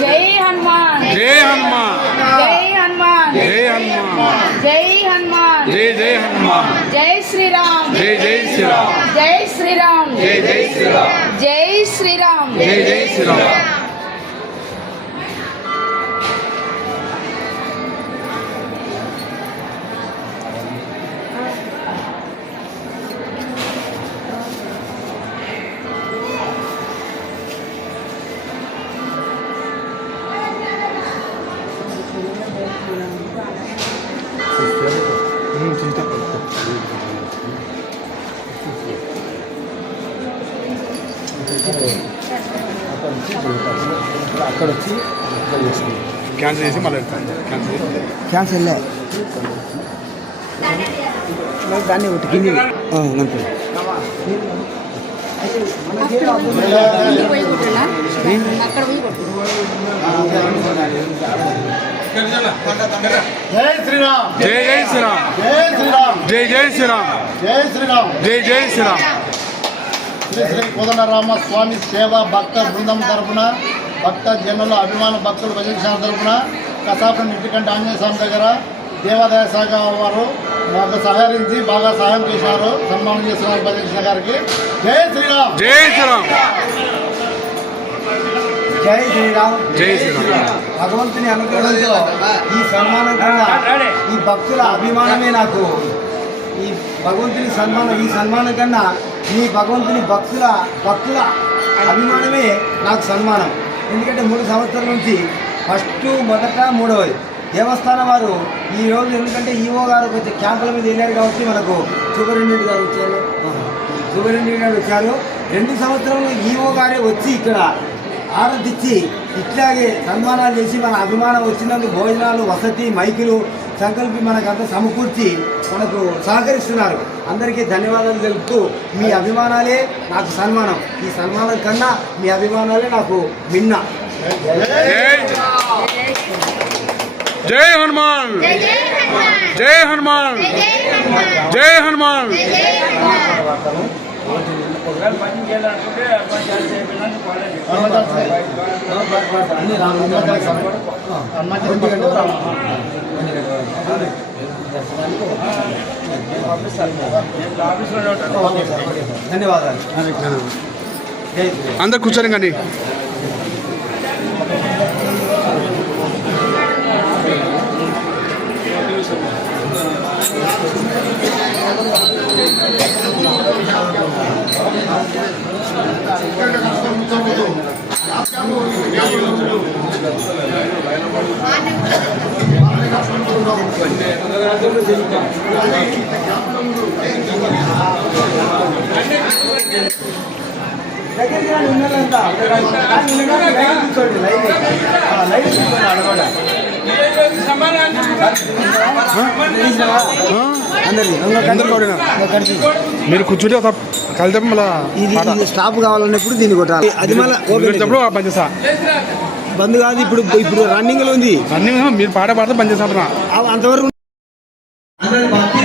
జై హనుమాన్. జై హనుమాన్. జై హనుమాన్. జై హనుమాన్. జై హనుమాన్ జై జై హనుమాన్. జై శ్రీరామ్. జై జై శ్రీరామ్. జై శ్రీరామ్. జై జై శ్రీరామ్. జై శ్రీరామ్. జై జై శ్రీరామ్. అక్కడ వచ్చి క్యాన్సిల్ చేసి. మళ్ళీ క్యాన్సిల్ క్యాన్సల్ దాన్ని ఒకటి కింది అంతే అక్కడ జై శ్రీరామ్ జై జై శ్రీరామ్. జై శ్రీరామ్. జై జై శ్రీరామ్. జై శ్రీరామ్. జై జై శ్రీరామ్. శ్రీ శ్రీ కోదండరామ స్వామి సేవ భక్త బృందం తరపున భక్త జనుల అభిమాన భక్తులు భజన తరపున కసాపురం ఇంటికంటే ఆంజనేయ స్వామి దగ్గర దేవాదాయ శాఖ వారు మాకు సహకరించి బాగా సహాయం చేశారు. సన్మానం చేస్తున్నారు భజన గారికి. జై శ్రీరామ్! జై శ్రీరామ్! జై శ్రీరామ్! జై శ్రీరామ్! భగవంతుని అనుగ్రహంతో ఈ సన్మానం కన్నా ఈ భక్తుల అభిమానమే నాకు. ఈ భగవంతుని సన్మానం ఈ సన్మానం కన్నా ఈ భగవంతుని భక్తుల భక్తుల అభిమానమే నాకు సన్మానం. ఎందుకంటే మూడు సంవత్సరాల నుంచి ఫస్ట్ మొదట మూడవది. దేవస్థానం వారు ఈ రోజు ఎందుకంటే ఈవో గారు కొంచెం క్యాంపుల మీద వెళ్ళారు కాబట్టి మనకు సూపరింటెండెంట్ గారు వచ్చారు. సూపరింటెండెంట్ గారు వచ్చారు. రెండు సంవత్సరంలో ఈవో గారే వచ్చి ఇక్కడ ఆరాధించి ఇట్లాగే సన్మానాలు చేసి మన అభిమానం వచ్చినందుకు భోజనాలు వసతి మైకులు సంకల్పి మనకంతా సమకూర్చి మనకు సహకరిస్తున్నారు. అందరికీ ధన్యవాదాలు తెలుపుతూ మీ అభిమానాలే నాకు సన్మానం. ఈ సన్మానం కన్నా మీ అభిమానాలే నాకు మిన్న. జై జై హనుమాన్. జై హనుమాన్. జై హనుమాన్. ధన్యవాదాలు. అందరు ఉన్నోళ్ళంతా. కానీ లైట్. అడగండి. కలిసి. మీరు కూర్చుంటే కలితే ఇది స్టాప్ కావాలన్నప్పుడు దీన్ని కొట్టాలి అది మళ్ళీ ఓపెన్ చెప్పడం పని చేస్తా బంద్ కాదు ఇప్పుడు ఇప్పుడు రన్నింగ్లో ఉంది అన్ని మీరు పాట పాడితే పని చేస్తా అవి అంతవరకు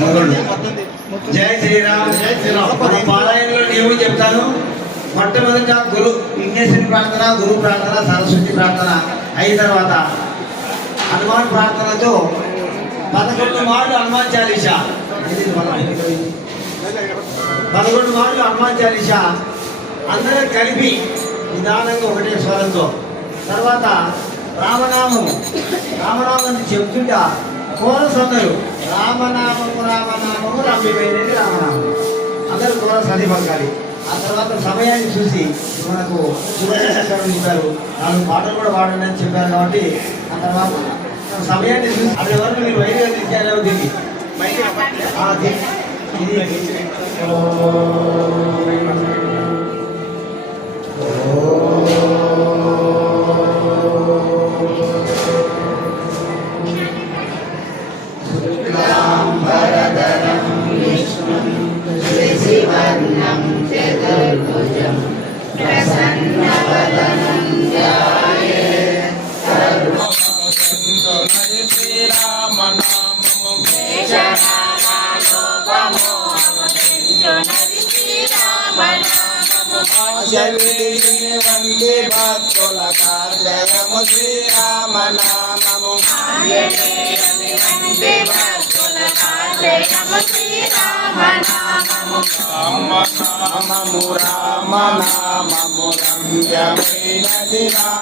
మొదలు. జై శ్రీరామ్ జై శ్రీరామ్. పారాయణలో నేను చెప్తాను. మొట్టమొదట గురు విఘ్నేశ్వరి ప్రార్థన గురు ప్రార్థన సరస్వతి ప్రార్థన అయిన తర్వాత హనుమాన్ ప్రార్థనతో పదకొండు మార్లు హనుమాన్ చాలీసా? పదకొండు మార్లు హనుమాన్ చాలీసా? అందరం కలిపి నిదానంగా ఒకటే స్వరంతో. తర్వాత రామనామం రామనామాన్ని చెప్తుంటా కోరస్ అందరు రామనామము రామనామము రమ్యమైనది రామనామం. అందరూ కోరస్ అది పలకాలి. ఆ తర్వాత సమయాన్ని చూసి మనకు శివశేషారు చెప్పారు. నాలుగు పాటలు కూడా వాడండి అని చెప్పారు కాబట్టి ఆ తర్వాత సమయాన్ని చూసి అది వరకు మీరు వైద్యం తీసుకెళ్ళారు దీన్ని ఇది. ఓ. ఇది వందే భక్తుల కార్యము శ్రీరామ నామము జయము శ్రీరామనామము రామనామము రామనామము రమ్యమైనది రా